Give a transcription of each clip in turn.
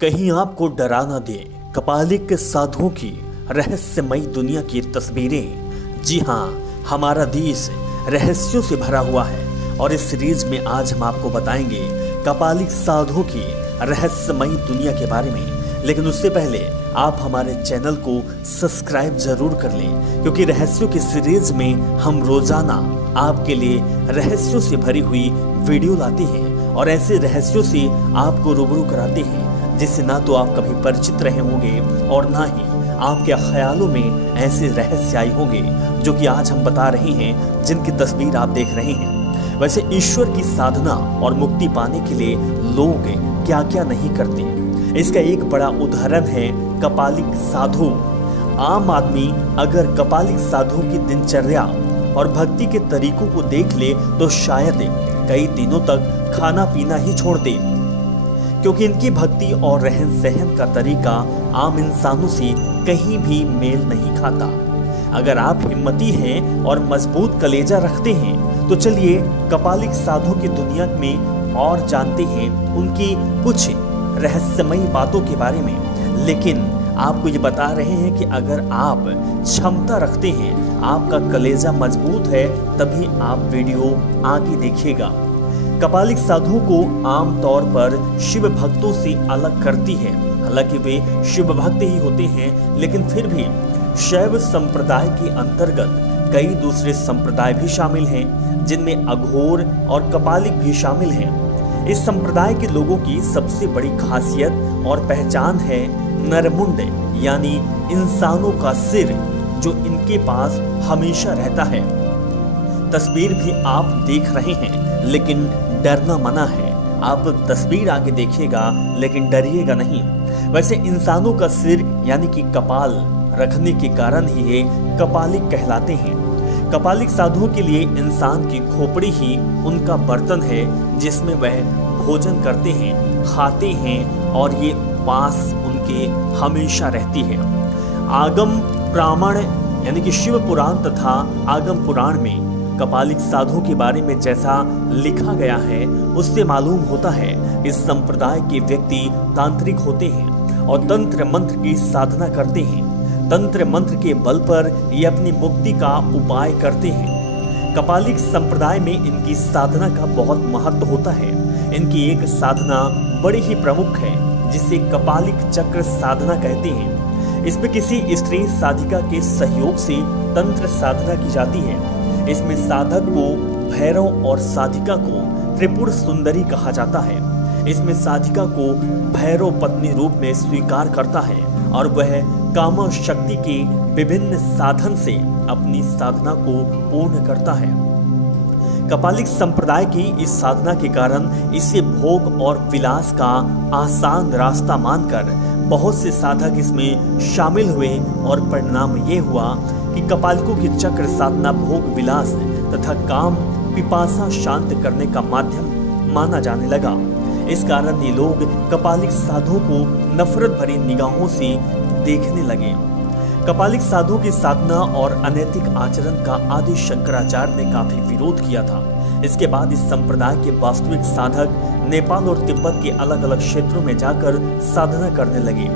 कहीं आपको डरा ना दे कपालिक साधुओं की रहस्यमयी दुनिया की तस्वीरें। जी हाँ, हमारा देश रहस्यों से भरा हुआ है और इस सीरीज में आज हम आपको बताएंगे कपालिक साधुओं की रहस्यमयी दुनिया के बारे में। लेकिन उससे पहले आप हमारे चैनल को सब्सक्राइब जरूर कर लें, क्योंकि रहस्यों की सीरीज में हम रोजाना आपके लिए रहस्यों से भरी हुई वीडियो लाते हैं और ऐसे रहस्यों से आपको रूबरू कराते हैं जिससे ना तो आप कभी परिचित रहे होंगे और ना ही आपके ख्यालों में ऐसे रहस्य आए होंगे जो कि आज हम बता रहे हैं, जिनकी तस्वीर आप देख रहे हैं। वैसे ईश्वर की साधना और मुक्ति पाने के लिए लोग क्या क्या नहीं करते, इसका एक बड़ा उदाहरण है कपालिक साधु। आम आदमी अगर कपालिक साधु की दिनचर्या और भक्ति के तरीकों को देख ले तो शायद कई दिनों तक खाना पीना ही छोड़ दे, क्योंकि इनकी भक्ति और रहन सहन का तरीका आम इंसानों से कहीं भी मेल नहीं खाता। अगर आप हिम्मती हैं और मजबूत कलेजा रखते हैं तो चलिए कपालिक साधु की दुनिया में और जानते हैं उनकी कुछ रहस्यमयी बातों के बारे में। लेकिन आपको ये बता रहे हैं कि अगर आप क्षमता रखते हैं, आपका कलेजा मजबूत है, तभी आप वीडियो आगे देखिएगा। कपालिक साधुओं को आमतौर पर शिव भक्तों से अलग करती है। हालांकि वे शिव भक्त ही होते हैं, लेकिन फिर भी शैव संप्रदाय के अंतर्गत कई दूसरे संप्रदाय भी शामिल हैं, जिनमें अघोर और कपालिक भी शामिल हैं। इस संप्रदाय के लोगों की सबसे बड़ी खासियत और पहचान है नरमुंड, यानी इंसानों का सिर, जो इनके पास हमेशा रहता है। तस्वीर भी आप देख रहे हैं, लेकिन डरना मना है। आप तस्वीर आगे देखिएगा लेकिन डरिएगा नहीं। वैसे इंसानों का सिर यानी कि कपाल रखने के कारण ही ये कपालिक कहलाते हैं। कपालिक साधुओं के लिए इंसान की खोपड़ी ही उनका बर्तन है, जिसमें वह भोजन करते हैं, खाते हैं और ये उपवास उनके हमेशा रहती है। आगम प्रामाण यानी कि शिव पुराण तथा आगम पुराण में कपालिक साधुओं के बारे में जैसा लिखा गया है, उससे मालूम होता है इस संप्रदाय के व्यक्ति तांत्रिक होते हैं और तंत्र मंत्र की साधना करते हैं। तंत्र मंत्र के बल पर ये अपनी मुक्ति का उपाय करते हैं। कपालिक संप्रदाय में इनकी साधना का बहुत महत्व होता है। इनकी एक साधना बड़ी ही प्रमुख है, जिसे कपालिक चक्र साधना कहते हैं। इसमें किसी स्त्री साधिका के सहयोग से तंत्र साधना की जाती है। इसमें साधक को भैरव और साधिका को त्रिपुर सुंदरी कहा जाता है। इसमें साधिका को भैरव पत्नी रूप में स्वीकार करता है और वह काम शक्ति के विभिन्न साधन से अपनी साधना को पूर्ण करता है। कपालिक संप्रदाय की इस साधना के कारण इसे भोग और विलास का आसान रास्ता मानकर बहुत से साधक इसमें शामिल हुए और परिणाम ये हुआ कि कपालिकों की चक्र साधना भोग विलास तथा काम पिपासा शांत करने का माध्यम माना जाने लगा। इस कारण ये लोग कपालिक साधुओं को नफरत भरी निगाहों से देखने लगे। कपालिक साधुओं की साधना और अनैतिक आचरण का आदि शंकराचार्य ने काफी विरोध किया था। इसके बाद इस संप्रदाय के वास्तविक साधक नेपाल और तिब्बत के अलग अलग क्षेत्रों में जाकर साधना करने लगे।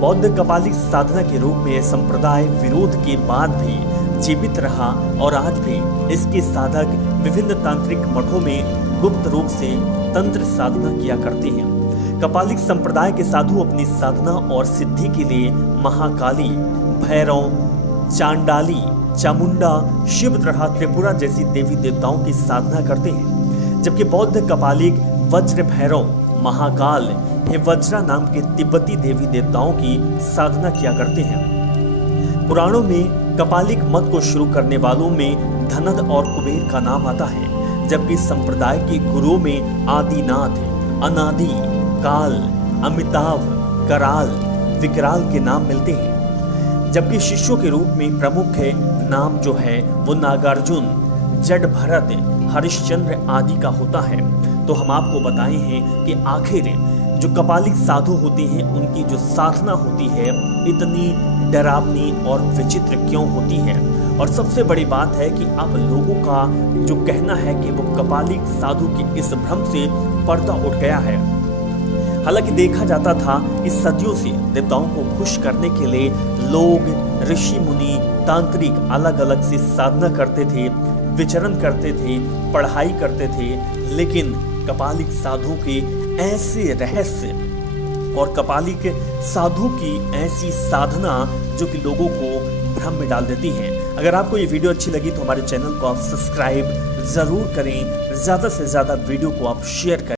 बौद्ध कपालिक साधना के रूप में यह संप्रदाय विरोध के बाद भी जीवित रहा और आज भी इसके साधक विभिन्न तांत्रिक मठों में गुप्त रूप से तंत्र साधना किया करते हैं। कपालिक संप्रदाय के साधु अपनी साधना और सिद्धि के लिए महाकाली, भैरव, चांडाली, चामुंडा, शिव तथा त्रिपुरा जैसी देवी देवताओं की साधना करते हैं, जबकि बौद्ध कपालिक वज्र भैरव, महाकाल, वज्रा नाम के तिब्बती देवी देवताओं की साधना किया करते हैं। पुराणों में कपालिक मत को शुरू करने वालों में धनद और कुबेर का नाम आता है, जबकि संप्रदाय के गुरुओं में आदिनाथ, अनादि, काल, अमिताभ, कराल, विकराल के नाम मिलते हैं। जबकि शिष्यों के रूप में प्रमुख नाम जो है वो नागार्जुन, जड भरत, हरिश्चंद्र आदि का होता है। तो हम आपको बताए हैं कि आखिर जो कपालिक साधु होते हैं उनकी जो साधना होती है इतनी डरावनी और विचित्र क्यों होती है। और सबसे बड़ी बात है कि अब लोगों का जो कहना है कि वो कपालिक साधु के इस भ्रम से पर्दा उठ गया है। हालांकि देखा जाता था कि सदियों से देवताओं को खुश करने के लिए लोग, ऋषि मुनि, तांत्रिक अलग अलग से साधना करते थे, विचरण करते थे, पढ़ाई करते थे, लेकिन कपालिक साधु के ऐसे रहस्य और कपालिक साधु की ऐसी साधना जो कि लोगों को भ्रम में डाल देती हैं। अगर आपको ये वीडियो अच्छी लगी तो हमारे चैनल को आप सब्सक्राइब जरूर करें, ज़्यादा से ज़्यादा वीडियो को आप शेयर करें।